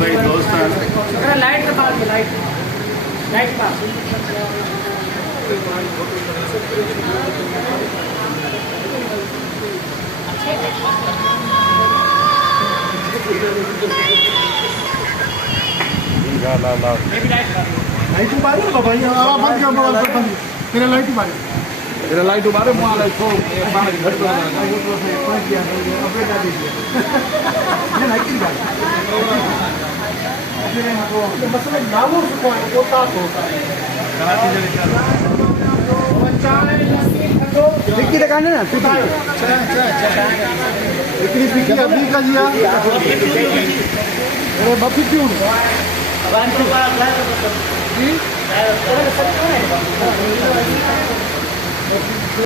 भाई दोस्त है लाइट के पास लाइट लाइट के पास लाइट उबारे ना बाबा, ये आवाज बंद कर, मोबाइल पर बंद। तेरा लाइट उबारे, तेरा लाइट उबारे मुआ लाइट को एक बार घर पे पहुंच गया अपडेट आ दीजिए। ये लाइट की बात है, मसला नामों से कोई होता विक्की दुकान है ना विक्की अभी का जिया अरे बफी क्यों जी